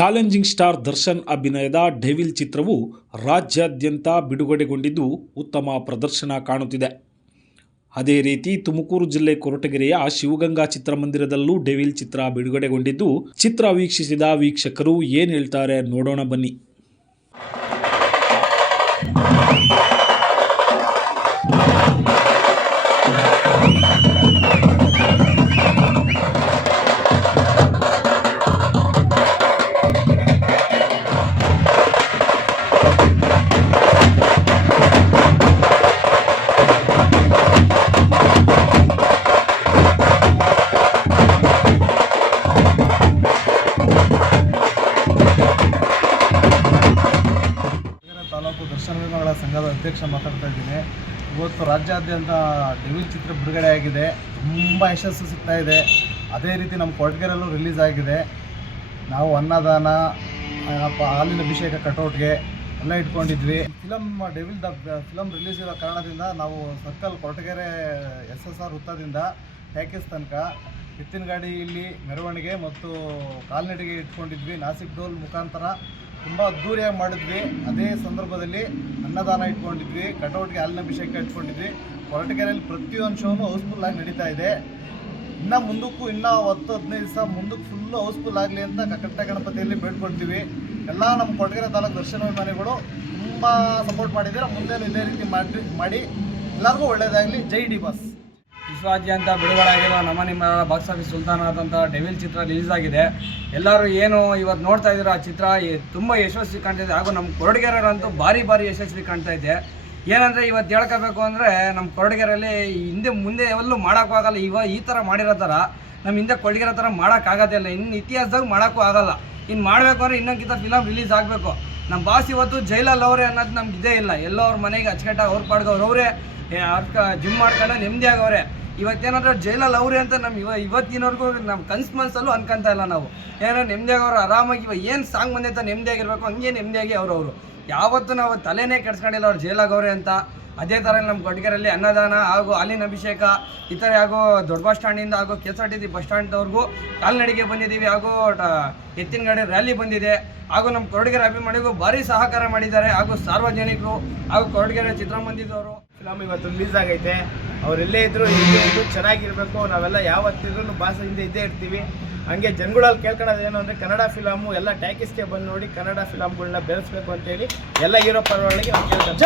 Challenging star Darshan ಅಭಿನಯದ devil ಚಿತ್ರವು ರಾಜ್ಯಾದ್ಯಂತ ಬಿಡುಗಡೆಗೊಂಡಿದ್ದು ಉತ್ತಮ ಪ್ರದರ್ಶನ ಕಾಣುತ್ತಿದೆ. ಅದೇ ರೀತಿ ತುಮಕೂರು ಜಿಲ್ಲೆ ಕೊರಟಗೆರೆಯ ಶಿವಗಂಗಾ ಚಿತ್ರಮಂದಿರದಲ್ಲೂ ಡೆವಿಲ್ ಚಿತ್ರ ಬಿಡುಗಡೆಗೊಂಡಿದ್ದು, ಚಿತ್ರ ವೀಕ್ಷಿಸಿದ ವೀಕ್ಷಕರು ಏನು ಹೇಳ್ತಾರೆ ನೋಡೋಣ ಬನ್ನಿ. ಅಧ್ಯಕ್ಷ ಮಾತಾಡ್ತಾ ಇದ್ದೀನಿ. ಇವತ್ತು ರಾಜ್ಯಾದ್ಯಂತ ಡೆವಿಲ್ ಚಿತ್ರ ಬಿಡುಗಡೆ ಆಗಿದೆ. ತುಂಬ ಯಶಸ್ಸು ಸಿಗ್ತಾ ಇದೆ. ಅದೇ ರೀತಿ ನಮ್ಮ ಕೊರಟಗೆರೆಯಲ್ಲೂ ರಿಲೀಸ್ ಆಗಿದೆ. ನಾವು ಅನ್ನದಾನ ಹಾಲಿನ ಅಭಿಷೇಕ ಕಟೌಟ್ಗೆ ಎಲ್ಲ ಇಟ್ಕೊಂಡಿದ್ವಿ. Film Devil the film release ಇರೋ ಕಾರಣದಿಂದ ನಾವು circle Koratagere S S R ವೃತ್ತದಿಂದ ಪ್ಯಾಕೇಜ್ ತನಕ ಎತ್ತಿನ ಗಾಡಿ ಇಲ್ಲಿ ಮೆರವಣಿಗೆ ಮತ್ತು ಕಾಲ್ನಡಿಗೆ ಇಟ್ಕೊಂಡಿದ್ವಿ. ನಾಸಿಕ್ ಡೋಲ್ ಮುಖಾಂತರ ತುಂಬ ಅದ್ದೂರಿಯಾಗಿ ಮಾಡಿದ್ವಿ. ಅದೇ ಸಂದರ್ಭದಲ್ಲಿ ಅನ್ನದಾನ ಇಟ್ಕೊಂಡಿದ್ವಿ, ಕಟೌಟ್ಗೆ ಹಾಲಿನ ಅಭಿಷೇಕ ಇಟ್ಕೊಂಡಿದ್ವಿ. ಕೊರಟಗೆರೆಯಲ್ಲಿ ಪ್ರತಿಯೊಂದು ಶೋನು ಹೌಸ್ಫುಲ್ ಆಗಿ ನಡೀತಾ ಇದೆ. ಇನ್ನು ಮುಂದಕ್ಕೂ ಇನ್ನೂ ಹತ್ತು, ಹದಿನೈದು ದಿವಸ ಮುಂದಕ್ಕೆ ಫುಲ್ಲು ಹೌಸ್ಫುಲ್ ಆಗಲಿ ಅಂತ ಕಟ್ಟ ಗಣಪತಿಯಲ್ಲಿ ಬೇಡ್ಕೊಳ್ತೀವಿ. ಎಲ್ಲ ನಮ್ಮ ಕೊರಟಗೆರೆ ತಾಲೂಕು ದರ್ಶನ ಅಭಿಮಾನಿಗಳು ತುಂಬ ಸಪೋರ್ಟ್ ಮಾಡಿದ್ದೀರ. ಮುಂದೇನು ಇದೇ ರೀತಿ ಮಾಡಿ ಮಾಡಿ. ಎಲ್ಲರಿಗೂ ಒಳ್ಳೆಯದಾಗಲಿ ಜೈ ಡಿ ಬಾಸ್. ವಿಶ್ವಾದ್ಯಂತ ಬಿಡುಗಡೆಯಾಗಿರುವ ನಮ್ಮ ನಿಮ್ಮ ಬಾಕ್ಸ್ ಆಫೀಸ್ ಸುಲ್ತಾನ್ ಆದಂಥ ಡೆವಿಲ್ ಚಿತ್ರ ರಿಲೀಸ್ ಆಗಿದೆ. ಎಲ್ಲರೂ ಏನು ಇವತ್ತು ನೋಡ್ತಾ ಇದ್ದೀರೋ ಆ ಚಿತ್ರ? ತುಂಬ ಯಶಸ್ವಿ ಇದೆ. ಹಾಗೂ ನಮ್ಮ ಕೊರಟಗೆರೆಯರಂತೂ ಭಾರಿ ಭಾರಿ ಯಶಸ್ವಿ ಕಾಣ್ತಾ ಇದೆ. ಏನಂದರೆ ಇವತ್ತು ಹೇಳ್ಕೋಬೇಕು ಅಂದರೆ ನಮ್ಮ ಕೊರಟಗೆರೆಯಲ್ಲಿ ಹಿಂದೆ ಮುಂದೆ ಎಲ್ಲೂ ಮಾಡೋಕ್ಕಾಗಲ್ಲ ಇವಾಗ ಈ ಥರ ಮಾಡಿರೋ ಥರ ನಮ್ಮ ಹಿಂದೆ ಕೊರಟಗೆರೆ ಥರ ಮಾಡೋಕ್ಕಾಗೋದಿಲ್ಲ ಇನ್ನು ಇತಿಹಾಸದಾಗ ಮಾಡೋಕ್ಕೂ ಆಗಲ್ಲ. ಇನ್ನು ಮಾಡಬೇಕು ಅಂದರೆ ಇನ್ನೊಂದ್ಕಿಂತ ಫಿಲಮ್ ರಿಲೀಸ್ ಆಗಬೇಕು. ನಮ್ಮ ಬಾಸ್ ಇವತ್ತು ಜೈಲಲ್ಲಿ ಅವರೇ ಅನ್ನೋದು ನಮ್ಗೆ ಇದೇ ಇಲ್ಲ. ಎಲ್ಲೋ ಅವ್ರ ಮನೆಗೆ ಅಚ್ಚಕಟ್ಟ ಅವ್ರ ಪಾಡ್ಗೆ ಅವ್ರು ಜಿಮ್ ಮಾಡ್ಕೊಂಡು ನೆಮ್ಮದಿಯಾಗವ್ರೆ ಇವತ್ತೇನಾದ್ರೂ ಜೈಲಲ್ಲಿ ಅವ್ರೆ ಅಂತ ನಮ್ಮ ಇವ ಇವತ್ತಿನವರೆಗೂ ನಮ್ಮ ಕನ್ಸು ಮನಸ್ಸಲ್ಲೂ ಅನ್ಕೊಂತ ಇಲ್ಲ ನಾವು. ಏನೋ ನೆಮ್ಮದಿಯಾಗವ್ರು ಆರಾಮಾಗಿ ಇವಾಗ ಏನು ಸಾಂಗ್ ಬಂದೈತೆ ನೆಮ್ಮದಿಯಾಗಿರ್ಬೇಕು ಹಂಗೆ ನೆಮ್ಮದಿಯಾಗಿ ಅವ್ರು ಅವರು. ಯಾವತ್ತೂ ನಾವು ತಲೆನೇ ಕೆಡ್ಸ್ಕೊಂಡಿಲ್ಲ ಅವ್ರು ಜೈಲಾಗವ್ರೆ ಅಂತ. ಅದೇ ಥರ ನಮ್ಮ ಕೊಡಗೇರಲ್ಲಿ ಅನ್ನದಾನ ಹಾಗೂ ಅಲ್ಲಿನ ಅಭಿಷೇಕ, ಈ ಥರ ಹಾಗೂ ದೊಡ್ಡ ಬಸ್ ಸ್ಟ್ಯಾಂಡಿಂದ ಹಾಗೂ K S R T C bus ಸ್ಟ್ಯಾಂಡ್ವರೆಗೂ ಕಾಲ್ನಡಿಗೆ ಬಂದಿದ್ದೀವಿ ಹಾಗೂ ಎತ್ತಿನ ಗಾಡಿ ರ್ಯಾಲಿ ಬಂದಿದೆ. ಹಾಗೂ ನಮ್ಮ ಕೊರಟಗೆರೆ ಅಭಿಮಾನಿಗೂ ಭಾರಿ ಸಹಕಾರ ಮಾಡಿದ್ದಾರೆ ಹಾಗೂ ಸಾರ್ವಜನಿಕರು ಹಾಗೂ ಕೊರಟಗೆರೆ ಚಿತ್ರಮಂದಿರದವರು. ಫಿಲಮ್ ಇವತ್ತು ರಿಲೀಸ್ ಆಗೈತೆ. ಅವರೆಲ್ಲೇ ಇದ್ರು ಇಲ್ಲೇ ಇದ್ರು ಚೆನ್ನಾಗಿರ್ಬೇಕು. ನಾವೆಲ್ಲ ಯಾವತ್ತಿದ್ರು ಭಾಷ ಹಿಂದೆ ಇದ್ದೇ ಇರ್ತೀವಿ. ಹಂಗೆ ಜನಗಳಲ್ಲಿ ಕೇಳ್ಕೊಳ್ಳೋದು ಏನು ಅಂದರೆ ಕನ್ನಡ ಫಿಲಮು ಎಲ್ಲ ಟ್ಯಾಕಿಸ್ಗೆ ಬಂದು ನೋಡಿ ಕನ್ನಡ ಫಿಲಮ್ಗಳನ್ನ ಬೆಳೆಸ್ಬೇಕು ಅಂತೇಳಿ ಎಲ್ಲ ಹೀರೋ ಪರವಾಗಿ ನಾವು ಕೇಳ್ತಾರೆ